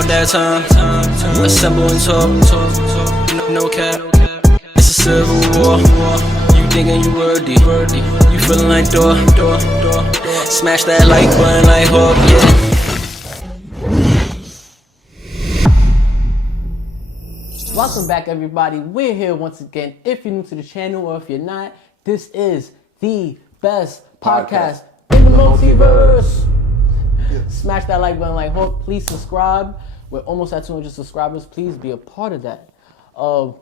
about that time. Assemble and talk. No cap. It's a civil war. You thinking you worthy? You feeling like door. Smash that like button like Hawk, yeah. Welcome back, everybody. We're here once again. If you're new to the channel or if you're not, this is the best podcast in the multiverse. Smash that like button like Hawk. Please subscribe. We're almost at 200 subscribers. Please be a part of that.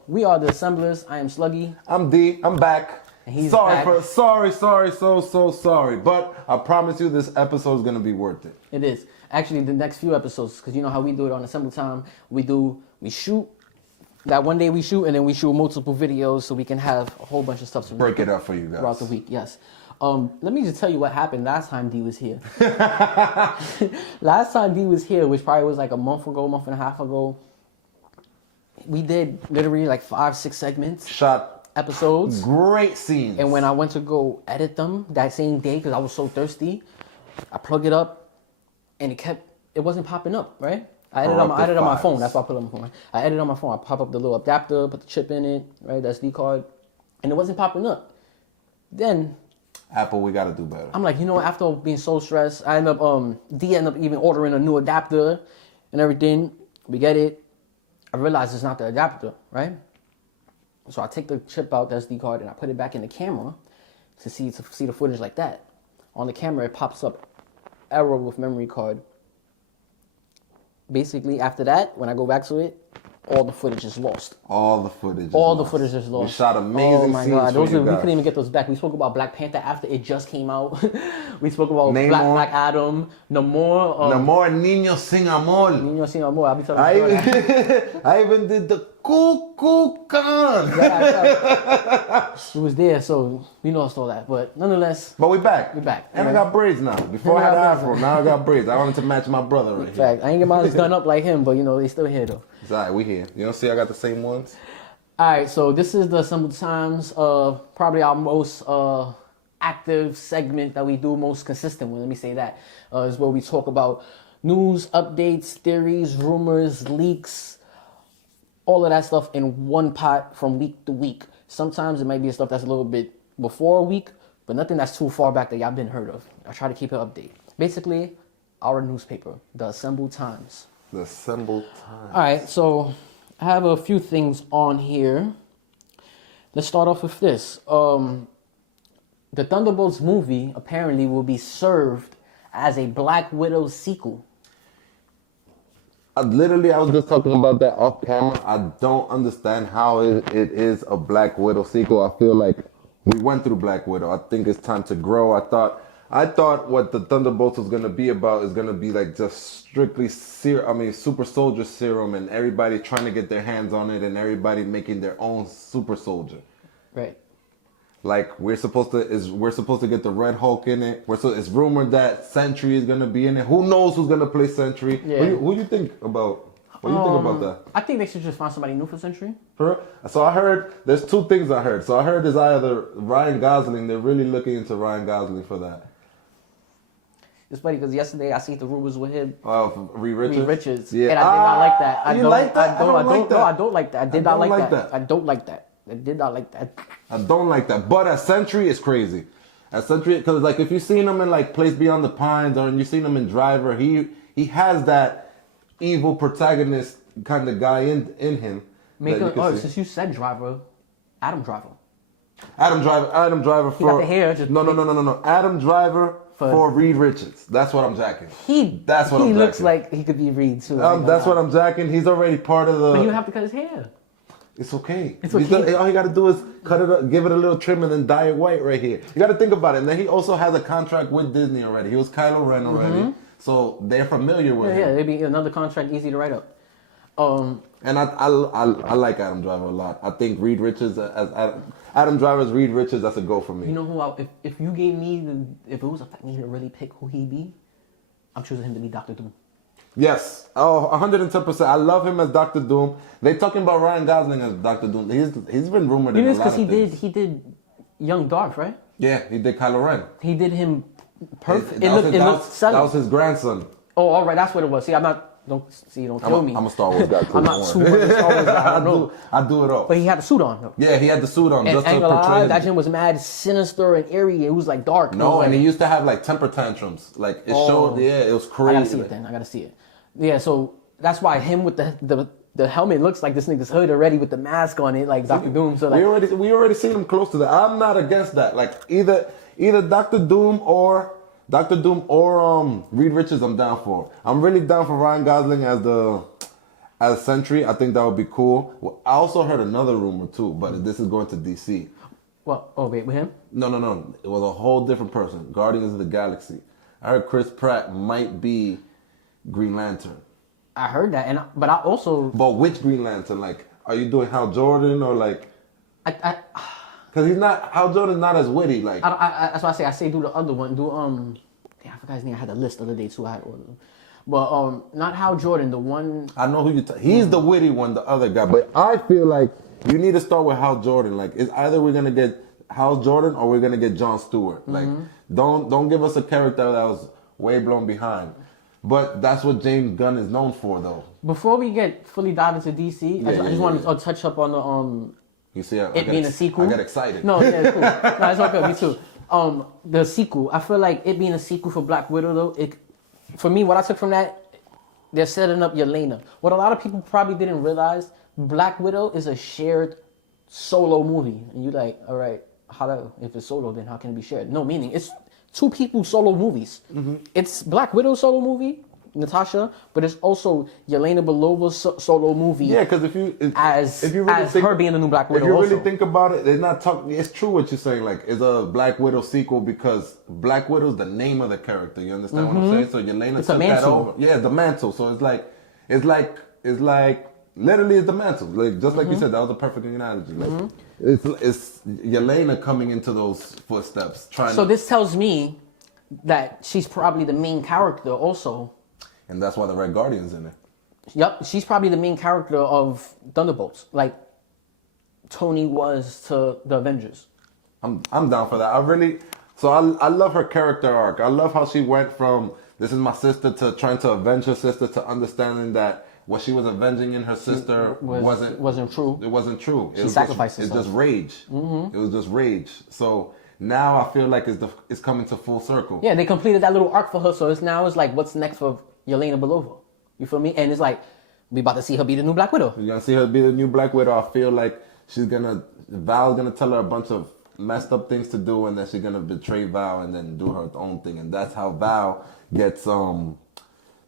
We are the Assemblers. I am Sluggy. I'm D. I'm back. And he's sorry back. so sorry. But I promise you this episode is going to be worth it. It is. Actually, the next few episodes, because you know how we do it on AssembleTime. We shoot. That one day we shoot, and then we shoot multiple videos so we can have a whole bunch of stuff to break it up for you guys throughout the week. Yes. Let me just tell you what happened last time D was here. Last time D was here, which probably was like a month and a half ago, we did literally like 5-6 segments. Shot episodes. Great scenes. And when I went to go edit them that same day, because I was so thirsty, I plug it up, and it wasn't popping up, right? I edited on my phone. That's why I put it on my phone. I edited on my phone. I pop up the little adapter, put the chip in it, right? That's SD card. And it wasn't popping up. Then Apple, we got to do better. I'm like, you know what? After being so stressed, I end up even ordering a new adapter and everything. We get it. I realize it's not the adapter, right? So I take the chip out, the SD card, and I put it back in the camera to see the footage like that. On the camera, it pops up error with memory card. Basically, after that, when I go back to it, all the footage is lost. All the footage is lost. We shot amazing Oh my scenes God, for you we guys. couldn't even get those back. We spoke about Black Panther after it just came out. We spoke about Namor. Black Adam, Namor. Namor, Niño Sin Amor. Niño Sin Amor. I'll be telling you. I even did the Cuckoo Khan. It was there, so we lost all that. But nonetheless. But we back. We back. And I got braids now. Before I had an afro, now I got braids. I wanted to match my brother right here. Fact. I ain't get mine done up like him, but you know, they still here though. It's alright, we here. You don't see I got the same ones? Alright, so this is the AssembleTimes, probably our most active segment that we do, most consistent one, let me say that. Is where we talk about news, updates, theories, rumors, leaks, all of that stuff in one pot from week to week. Sometimes it might be stuff that's a little bit before a week, but nothing that's too far back that y'all been heard of. I try to keep it updated. Basically, our newspaper, the AssembleTimes. The AssembleTime. All right, so I have a few things on here. Let's start off with this. The Thunderbolts movie apparently will be served as a Black Widow sequel. I was just talking about that off camera. I don't understand how it is a Black Widow sequel. I feel like we went through Black Widow. I think it's time to grow. I thought what the Thunderbolts was going to be about is going to be like just strictly super soldier serum and everybody trying to get their hands on it and everybody making their own super soldier. Right. Like we're supposed to get the Red Hulk in it. It's rumored that Sentry is going to be in it. Who knows who's going to play Sentry? Yeah. Who do you think about? What do you think about that? I think they should just find somebody new for Sentry. So I heard, there's two things I heard. So I heard there's either Ryan Gosling, they're really looking into Ryan Gosling for that. It's funny because yesterday I seen the rumors with him. Oh, Reed Richards? Reed Richards. Yeah. And I did not like that. I don't like that. I don't like that. No, I don't like that. I did not like that. I don't like that. I did not like that. I don't like that. But as Sentry, it's crazy. As Sentry, because like if you've seen him in like Place Beyond the Pines or you've seen him in Driver, he has that evil protagonist kind of guy in him. Since you said Driver, Adam Driver. Adam Driver for... He got the hair. No. Adam Driver for Reed Richards. That's what I'm jacking. He looks like he could be Reed too. That's what I'm jacking. He's already part of the... But you have to cut his hair. It's okay. All you got to do is cut it up, give it a little trim, and then dye it white right here. You got to think about it. And then he also has a contract with Disney already. He was Kylo Ren already. So they're familiar with him. Yeah, it'd be another contract easy to write up. And I like Adam Driver a lot. I think Reed Richards, Adam Driver's Reed Richards, that's a go for me. You know who, if you gave me, if it was a me to really pick who he'd be, I'm choosing him to be Dr. Doom. Yes. Oh, 110%. I love him as Dr. Doom. They talking about Ryan Gosling as Dr. Doom. He's been rumored in a lot of things. he did Young Darth, right? Yeah, he did Kylo Ren. He did him perfect. That was his grandson. Oh, all right, that's what it was. See, I'm not don't kill me. I'm a Star Wars guy too. I'm not too much a Star Wars guy. I know. I do it all. But he had the suit on though. Yeah, he had the suit on And just to ain't gonna lie, portray that gym was mad sinister and eerie. It was like dark. No, like, and he used to have like temper tantrums. Like it showed. Yeah, it was crazy. I gotta see it then. I gotta see it. Yeah, so that's why him with the helmet looks like this nigga's hood already with the mask on it, like Dr. Doom. So like we already seen him close to that. I'm not against that. Like either Dr. Doom or Reed Richards, I'm down for. I'm really down for Ryan Gosling as Sentry. I think that would be cool. Well, I also heard another rumor too, but this is going to DC. Well, oh wait, with him? No. It was a whole different person. Guardians of the Galaxy. I heard Chris Pratt might be Green Lantern. I heard that, but I also. But which Green Lantern? Like, are you doing Hal Jordan or like? Because he's not. Hal Jordan's not as witty. Like, that's why I say do the other one. I forgot his name. I had a list the other day too. I had ordered them. But not Hal Jordan, the one. I know who you. He's the witty one, the other guy. But I feel like you need to start with Hal Jordan. Like, it's either we're gonna get Hal Jordan or we're gonna get Jon Stewart. Like, don't give us a character that was way blown behind. But that's what James Gunn is known for, though. Before we get fully dive into DC, I just wanted to touch up on the You see, it being a sequel. I got excited. No, yeah, it's cool. No, it's okay. Me too. The sequel. I feel like it being a sequel for Black Widow, though. For me, what I took from that, they're setting up Yelena. What a lot of people probably didn't realize, Black Widow is a shared solo movie, and you're like, all right, if it's solo, then how can it be shared? No, meaning it's two people solo movies. It's Black Widow solo movie, Natasha, but it's also Yelena Belova's solo movie. Yeah, because if you really think, her being the new Black Widow. If you really also think about it, they're not talking. It's true what you're saying. Like, it's a Black Widow sequel because Black Widow's the name of the character. You understand what I'm saying? So Yelena took that over. Yeah, the mantle. So it's like literally it's the mantle. Like just like you said, that was a perfect analogy. Like it's Yelena coming into those footsteps. So this tells me that she's probably the main character also. And that's why the Red Guardian's in it. Yep, she's probably the main character of Thunderbolts, like Tony was to the Avengers. I'm down for that. I love her character arc. I love how she went from this is my sister to trying to avenge her sister to understanding that what she was avenging in her sister wasn't true. It wasn't true. She sacrificed herself. It's just rage. It was just rage. So now I feel like it's coming to full circle. Yeah, they completed that little arc for her. So it's like what's next for Yelena Belova? You feel me? And it's like we about to see her be the new Black Widow. You're gonna see her be the new Black Widow. I feel like Val's gonna tell her a bunch of messed up things to do, and then she's gonna betray Val and then do her own thing. And that's how Val gets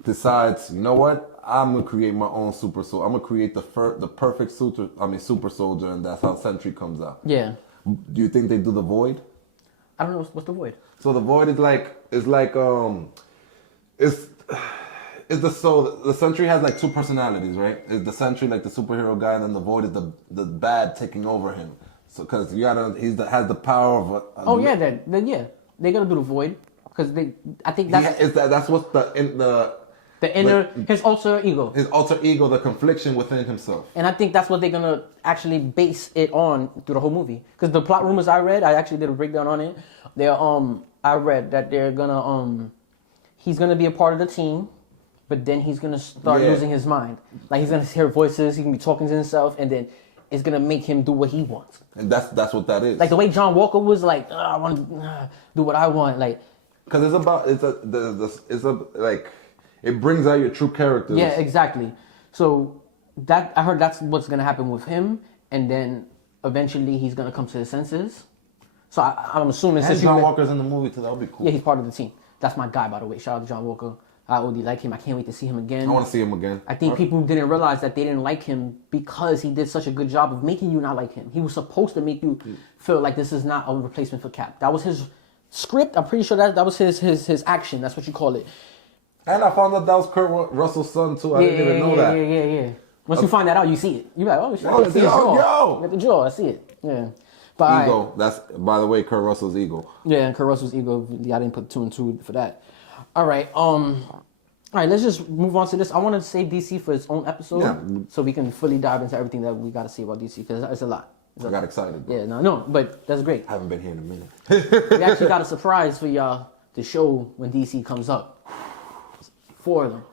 decides, you know what? I'm gonna create my own super soldier. I'm gonna create the perfect super soldier, and that's how Sentry comes out. Yeah. Do you think they do the Void? I don't know what's the Void. So the Void the Sentry has like two personalities, right? Is the Sentry like the superhero guy, and then the Void is the bad taking over him. So because has the power of. They're gonna do the Void because I think that's what's his alter ego. His alter ego, the confliction within himself. And I think that's what they're gonna actually base it on through the whole movie. Because the plot rumors I read, I actually did a breakdown on it. I read that they're gonna he's gonna be a part of the team. But then he's gonna start losing his mind. Like he's gonna hear voices, he can be talking to himself, and then it's gonna make him do what he wants. And that's what that is. Like the way John Walker was like, I want to do what I want. Like, because it brings out your true characters. Yeah, exactly. So I heard that's what's gonna happen with him, and then eventually he's gonna come to his senses. So I'm assuming since John Walker's in the movie too, that'll be cool. Yeah, he's part of the team. That's my guy, by the way. Shout out to John Walker. I already like him. I can't wait to see him again. I want to see him again. I think people didn't realize that they didn't like him because he did such a good job of making you not like him. He was supposed to make you feel like this is not a replacement for Cap. That was his script. I'm pretty sure that was his action. That's what you call it. And I found out that was Kurt Russell's son too. I didn't even know that. Yeah. Once you find that out, you see it. You're like, oh shit, I see his jaw. Got the jaw. I see it. Yeah. But ego. That's, by the way, Kurt Russell's ego. Yeah, and Kurt Russell's ego. Yeah, I didn't put 2 and 2 for that. All right. All right, let's just move on to this. I want to save DC for its own episode, so we can fully dive into everything that we got to say about DC, because it's a lot. I got excited. Yeah, no, but that's great. I haven't been here in a minute. We actually got a surprise for y'all to show when DC comes up. 4 of them.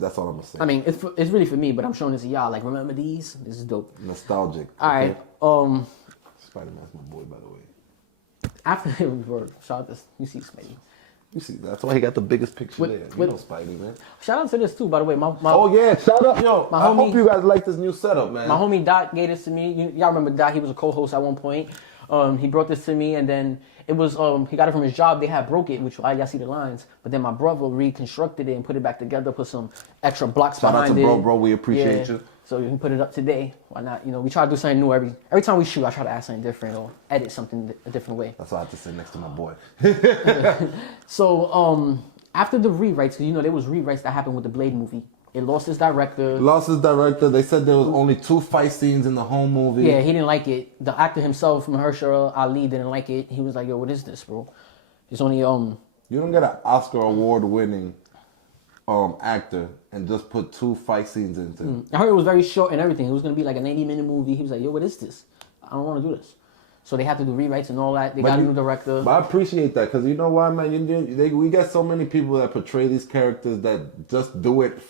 That's all I'm gonna say. I mean, it's really for me, but I'm showing this to y'all. Like, remember these? This is dope. Nostalgic. All right. Spider-Man's my boy, by the way. After shout out this, you see Spidey. You see, that's why he got the biggest picture there. You know Spidey, man. Shout out to this too, by the way. Oh yeah, shout out, yo. I hope you guys like this new setup, man. My homie Doc gave this to me. Y'all remember Doc? He was a co-host at one point. He brought this to me, and then it was he got it from his job. They had broke it, which y'all see the lines. But then my brother reconstructed it and put it back together, put some extra blocks behind it. Shout out to bro. We appreciate you. So you can put it up today. Why not? You know, we try to do something new every time we shoot. I try to add something different or edit something a different way. That's why I have to sit next to my boy. So after the rewrites, because you know there was rewrites that happened with the Blade movie. It lost its director. They said there was only 2 fight scenes in the whole movie. Yeah, he didn't like it. The actor himself, Mahershala Ali, didn't like it. He was like, "Yo, what is this, bro? It's only You don't get an Oscar award-winning actor and just put 2 fight scenes into it. I heard it was very short and everything. It was gonna be like a 90-minute movie. He was like, "Yo, what is this? I don't want to do this." So they had to do rewrites and all that. They got a new director. But I appreciate that because you know why, man? We get so many people that portray these characters that just do it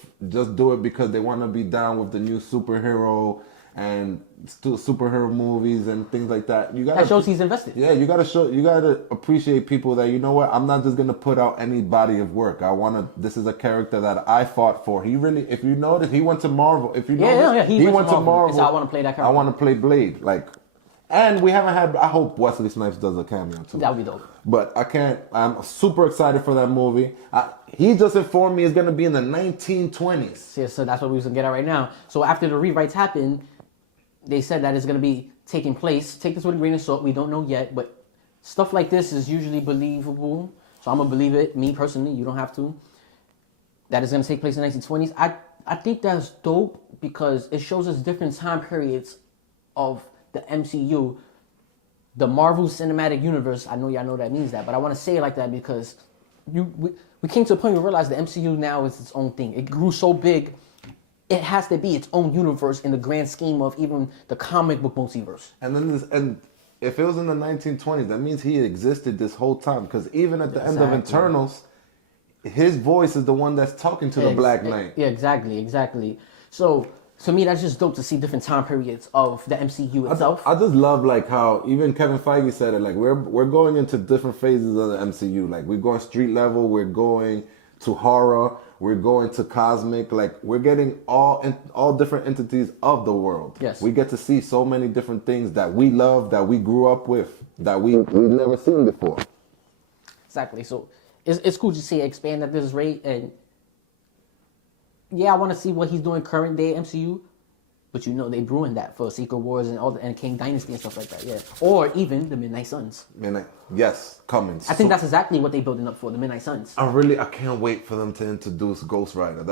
because they want to be down with the new superhero and superhero movies and things like that. That shows he's invested. Yeah, you gotta appreciate people that, you know what, I'm not just gonna put out any body of work. This is a character that I fought for. He really, if you notice, he went to Marvel. If you notice, he went to Marvel. So I want to play that character. I want to play Blade. And we haven't had, I hope Wesley Snipes does a cameo too. That would be dope. But I'm super excited for that movie. He just informed me it's going to be in the 1920s. Yeah, so that's what we was going to get at right now. So after the rewrites happened, they said that it's going to be taking place. Take this with a grain of salt. We don't know yet, but stuff like this is usually believable. So I'm going to believe it. Me personally, you don't have to. That is going to take place in the 1920s. I think that's dope because it shows us different time periods of the MCU, the Marvel Cinematic Universe. I know y'all know that means that, but I want to say it like that because we came to a point where we realized the MCU now is its own thing. It grew so big, it has to be its own universe in the grand scheme of even the comic book multiverse. And if it was in the 1920s, that means he existed this whole time because even at the end of Eternals, his voice is the one that's talking to the Black Knight. Yeah, exactly. So to me, that's just dope to see different time periods of the MCU itself. I just love how even Kevin Feige said it. We're going into different phases of the MCU. We're going street level. We're going to horror. We're going to cosmic. We're getting all different entities of the world. Yes. We get to see so many different things that we love, that we grew up with, that we've never seen before. Exactly. So it's cool to see it expand at this rate. And yeah, I want to see what he's doing current day MCU, but they brewing that for Secret Wars and King Dynasty and stuff like that. Yeah, or even the Midnight Suns. Yes, coming. I think that's exactly what they're building up for, the Midnight Suns. I can't wait for them to introduce Ghost Rider.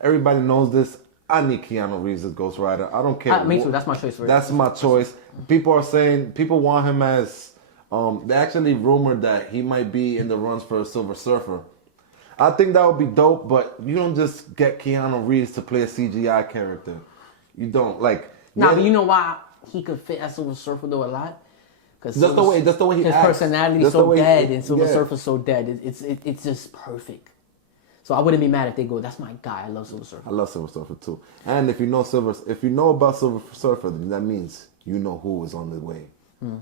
Everybody knows this. I need Keanu Reeves as Ghost Rider. I don't care. Me too. That's my choice for it. That's my choice. People want him as. They actually rumored that he might be in the runs for a Silver Surfer. I think that would be dope, but you don't just get Keanu Reeves to play a CGI character. You don't but you know why he could fit as Silver Surfer though a lot? Because that's the way he his acts. personality is so dead, and Silver Surfer's so dead. It's just perfect. So I wouldn't be mad if they go, "That's my guy. I love Silver Surfer." I love Silver Surfer too. And if you know about Silver Surfer, then that means you know who is on the way.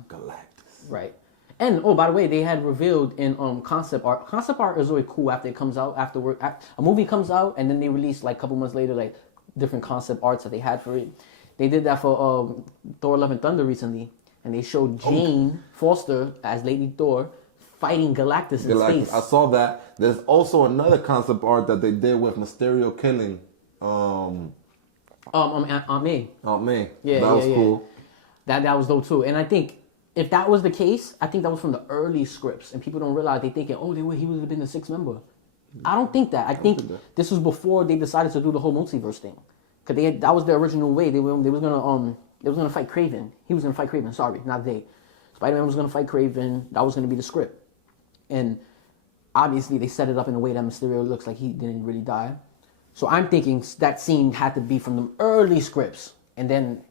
Galactus. Right. And by the way, they had revealed in concept art. Concept art is really cool after it comes out. Afterward, a movie comes out, and then they release a couple months later different concept arts that they had for it. They did that for Thor: Love and Thunder recently, and they showed Jane Foster as Lady Thor fighting Galactus in space. I saw that. There's also another concept art that they did with Mysterio killing Aunt May. Aunt May. Yeah, that was cool. That was dope too. And I think if that was the case, I think that was from the early scripts, and people don't realize they thinking, he would have been the sixth member. I don't think that. I think this was before they decided to do the whole multiverse thing, because that was the original way. They was gonna fight Kraven. He was gonna fight Kraven. Sorry, not they. Spider-Man was gonna fight Kraven. That was gonna be the script, and obviously they set it up in a way that Mysterio looks like he didn't really die. So I'm thinking that scene had to be from the early scripts, and then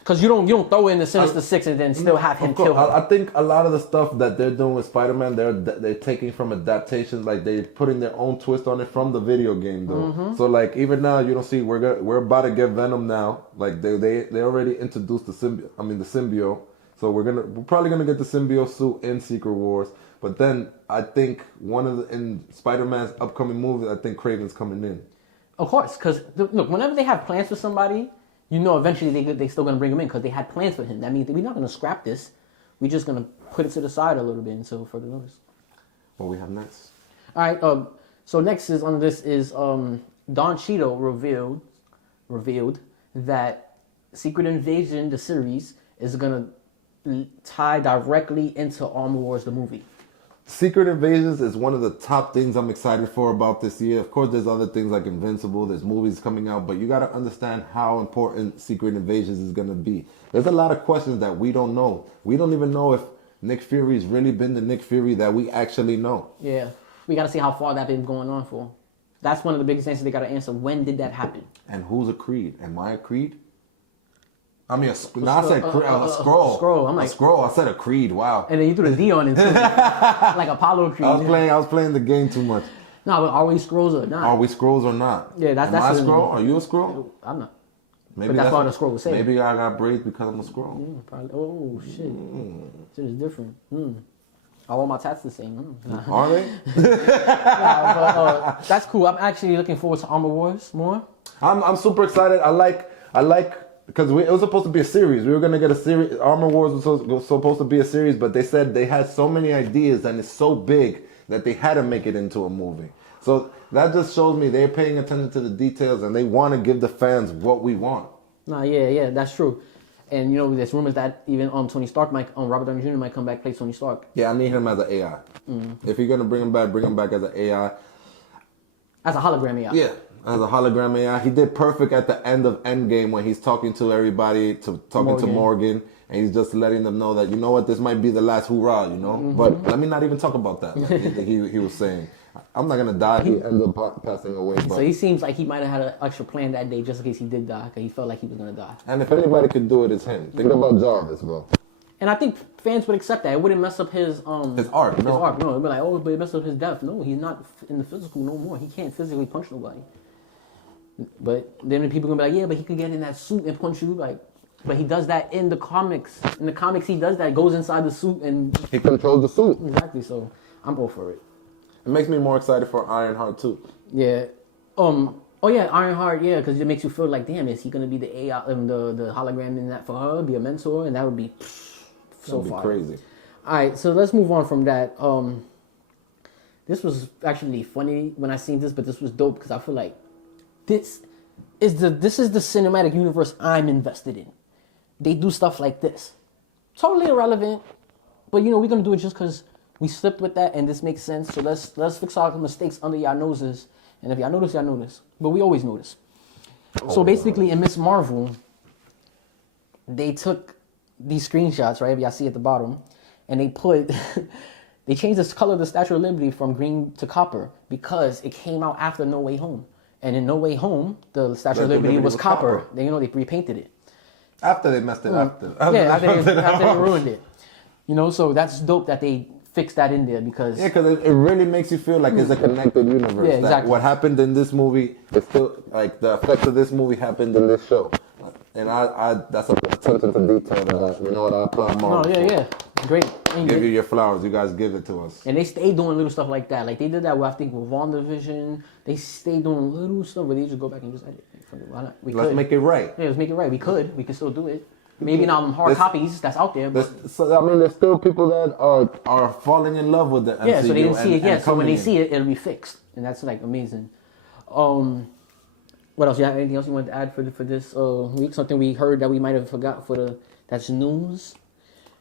Because you don't throw in the Sinister Six and then still have him kill her. I think a lot of the stuff that they're doing with Spider-Man, they're taking from adaptations, like they're putting their own twist on it from the video game, though. So like even now, you don't see we're about to get Venom now. Like they already introduced the symbiote. So we're probably gonna get the symbiote suit in Secret Wars. But then I think in Spider-Man's upcoming movie, I think Kraven's coming in. Of course, because look, whenever they have plans for somebody, you know eventually they still going to bring him in because they had plans for him. That means we're not going to scrap this. We're just going to put it to the side a little bit until further notice. What we have next? All right. So next is on this is Don Cheadle revealed that Secret Invasion, the series, is going to tie directly into Armor Wars, the movie. Secret Invasions is one of the top things I'm excited for about this year. Of course, there's other things like Invincible, there's movies coming out, but you got to understand how important Secret Invasions is going to be. There's a lot of questions that we don't know. We don't even know if Nick Fury's really been the Nick Fury that we actually know. Yeah, we got to see how far that's been going on for. That's one of the biggest answers they got to answer. When did that happen? And who's a Creed? Am I a Creed? I mean, I said a scroll. Scroll. I'm like, a scroll. I said a Creed. Wow. And then you threw the D on it too, like Apollo Creed. I was playing the game too much. No, but are we scrolls or not? Are we scrolls or not? Yeah, that's Am I a scroll? Are you a scroll? I'm not. Maybe but that's what the scroll was saying. Maybe I got braids because I'm a scroll. Yeah, probably. Oh shit. Shit is different. All my tats the same. Are they? But, that's cool. I'm actually looking forward to Armor Wars more. I'm super excited. I like. Because it was supposed to be a series. We were going to get a series. Armor Wars was supposed to be a series, but they said they had so many ideas and it's so big that they had to make it into a movie. So that just shows me they're paying attention to the details and they want to give the fans what we want. Nah, yeah, that's true. And, you know, there's rumors that even Tony Stark Robert Downey Jr. might come back play Tony Stark. Yeah, I need him as an AI. If you're going to bring him back as an AI. As a hologram AI. Yeah. As a hologram AI, he did perfect at the end of Endgame when he's talking to everybody, talking to Morgan, and he's just letting them know that, you know what, this might be the last hoorah, you know? But let me not even talk about that. Like he was saying, I'm not going to die. He ends up passing away. But. So he seems like he might have had an extra plan that day just in case he did die, because he felt like he was going to die. And if anybody could do it, it's him. Think about Jarvis, bro. And I think fans would accept that. It wouldn't mess up his art. His art, no. It'd be like, oh, but it messed up his death. No, he's not in the physical no more. He can't physically punch nobody. But then people gonna be like, yeah, but he could get in that suit and punch you, like. But he does that in the comics. In the comics, he does that. Goes inside the suit and he controls the suit. Exactly. So I'm all for it. It makes me more excited for Ironheart too. Yeah. Oh yeah, Ironheart. Yeah, because it makes you feel like, damn, is he gonna be the AI, the hologram in that for her, be a mentor, and that would be so far crazy. All right, so let's move on from that. This was actually funny when I seen this, but this was dope because I feel like this is the cinematic universe I'm invested in. They do stuff like this, totally irrelevant, but you know we're gonna do it just because we slipped with that and this makes sense. So let's fix our mistakes under y'all noses, and if y'all notice, y'all notice. But we always notice. So basically, in Miss Marvel, they took these screenshots, right? Y'all see at the bottom, and they put. They changed the color of the Statue of Liberty from green to copper because it came out after No Way Home. And in No Way Home, the Statue of Liberty was copper. Then, you know, they repainted it. After they messed it up. After they ruined it. You know, so that's dope that they fixed that in there because... Yeah, because it really makes you feel like it's a connected universe. Yeah, exactly. What happened in this movie, it's still, like, the effects of this movie happened in this show. And that's attention to detail that you know what I applaud Marvel. Yeah. Great. Give you your flowers. You guys give it to us. And they stay doing little stuff like that. Like they did that with, I think, with WandaVision. They stay doing little stuff where they just go back and just edit. Why not? Let's make it right. Yeah, let's make it right. We can still do it. Maybe not hard copies that's out there. But there's still people that are falling in love with the MCU. Yeah, so they didn't see it yet. So when they see it, it'll be fixed. And that's like amazing. What else? You have anything else you want to add for this week? Something we heard that we might have forgot that's news?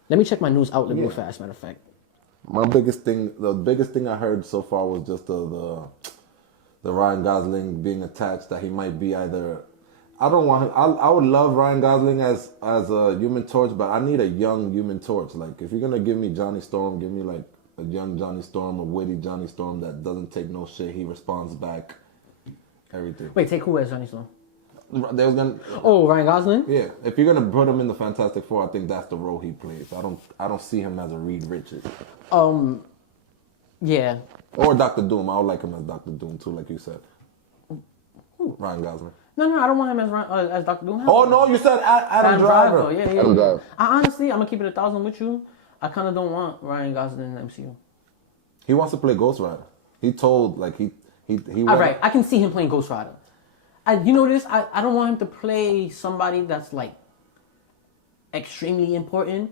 Let me check my news outlet real fast, matter of fact. The biggest thing I heard so far was just the Ryan Gosling being attached, that he might be either... I don't want him... I would love Ryan Gosling as a Human Torch, but I need a young Human Torch. Like, if you're going to give me Johnny Storm, give me like a young Johnny Storm, a witty Johnny Storm that doesn't take no shit. He responds back. Everything. Wait, take who as Johnny Storm? They was gonna. Oh, Ryan Gosling. Yeah, if you're gonna put him in the Fantastic Four, I think that's the role he plays. I don't see him as a Reed Richards. Yeah. Or Doctor Doom. I would like him as Doctor Doom too, like you said. Ryan Gosling. No, I don't want him as Dr. Doom. Oh no, you said Adam Driver. Yeah. Adam Driver. I honestly, I'm gonna keep it 1,000 with you. I kind of don't want Ryan Gosling in the MCU. He wants to play Ghost Rider. He told like he. All right, I can see him playing Ghost Rider. You know this. I don't want him to play somebody that's like extremely important.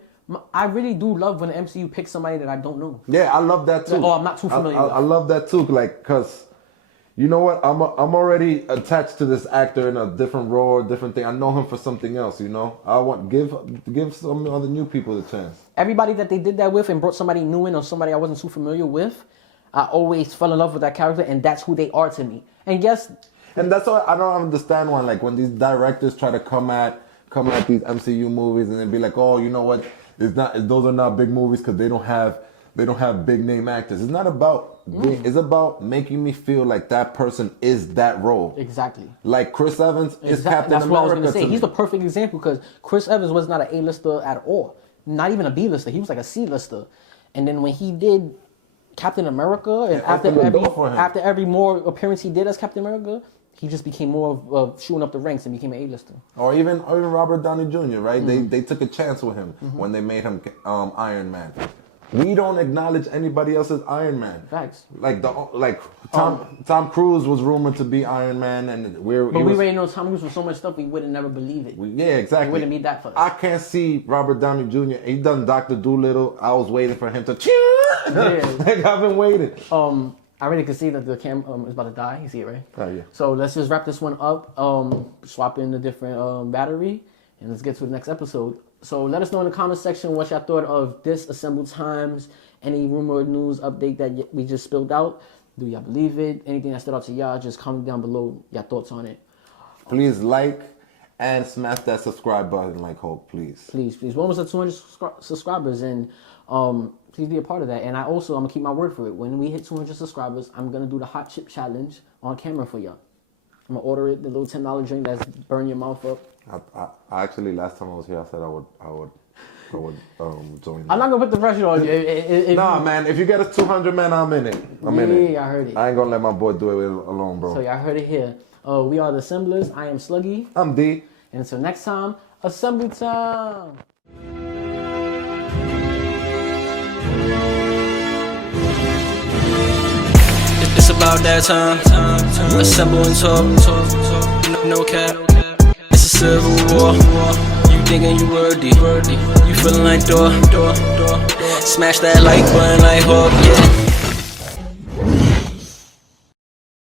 I really do love when the MCU picks somebody that I don't know. Yeah, I love that too. Oh, I'm not too familiar with. I love that too, like, cause you know what? I'm already attached to this actor in a different role, different thing. I know him for something else, you know. I want give some other new people a chance. Everybody that they did that with and brought somebody new in or somebody I wasn't too familiar with, I always fell in love with that character, and that's who they are to me. And yes. And that's why I don't understand why, like, when these directors try to come at these MCU movies and then be like, oh, you know what? Those are not big movies because they don't have big name actors. It's not about it's about making me feel like that person is that role. Exactly. Like Chris Evans is Captain That's America. what I was gonna say. He's the perfect example because Chris Evans was not an A-lister at all. Not even a B-lister. He was like a C-lister. And then when he did Captain America, and after every more appearance he did as Captain America, he just became more of shooting up the ranks and became an A-lister. Or even Robert Downey Jr., right? They took a chance with him when they made him Iron Man. We don't acknowledge anybody else as Iron Man. Facts. Tom Cruise was rumored to be Iron Man, and we already know Tom Cruise for so much stuff we wouldn't never believe it. Yeah, exactly. It wouldn't be that for us. I can't see Robert Downey Jr. He done Dr. Dolittle. I was waiting for him to. Like I've been waiting. I already can see that the camera is about to die. You see it, right? Oh, yeah. So let's just wrap this one up. Swap in the different battery, and let's get to the next episode. So let us know in the comment section what y'all thought of this Assembled Times, any rumored news update that we just spilled out. Do y'all believe it? Anything that stood out to y'all, just comment down below your thoughts on it. Please like and smash that subscribe button like Hope, please. Please. We're almost at 200 subscribers, and please be a part of that. And I'm going to keep my word for it. When we hit 200 subscribers, I'm going to do the hot chip challenge on camera for y'all. I'm going to order it, the little $10 drink that's burn your mouth up. I actually, last time I was here, I said I would join. I'm not gonna put the pressure on you. Nah, man. If you get us 200, man, I'm in it. I'm in it. Yeah, I heard it. I ain't gonna let my boy do it alone, bro. So y'all heard it here. We are the Assemblers. I am Sluggy. I'm D. And until next time, Assembly Time. It's about that time. Assemble and talk. No cap. It's a civil war. You thinking you worthy? You feeling like door. Smash that like button like Hawk. Yeah.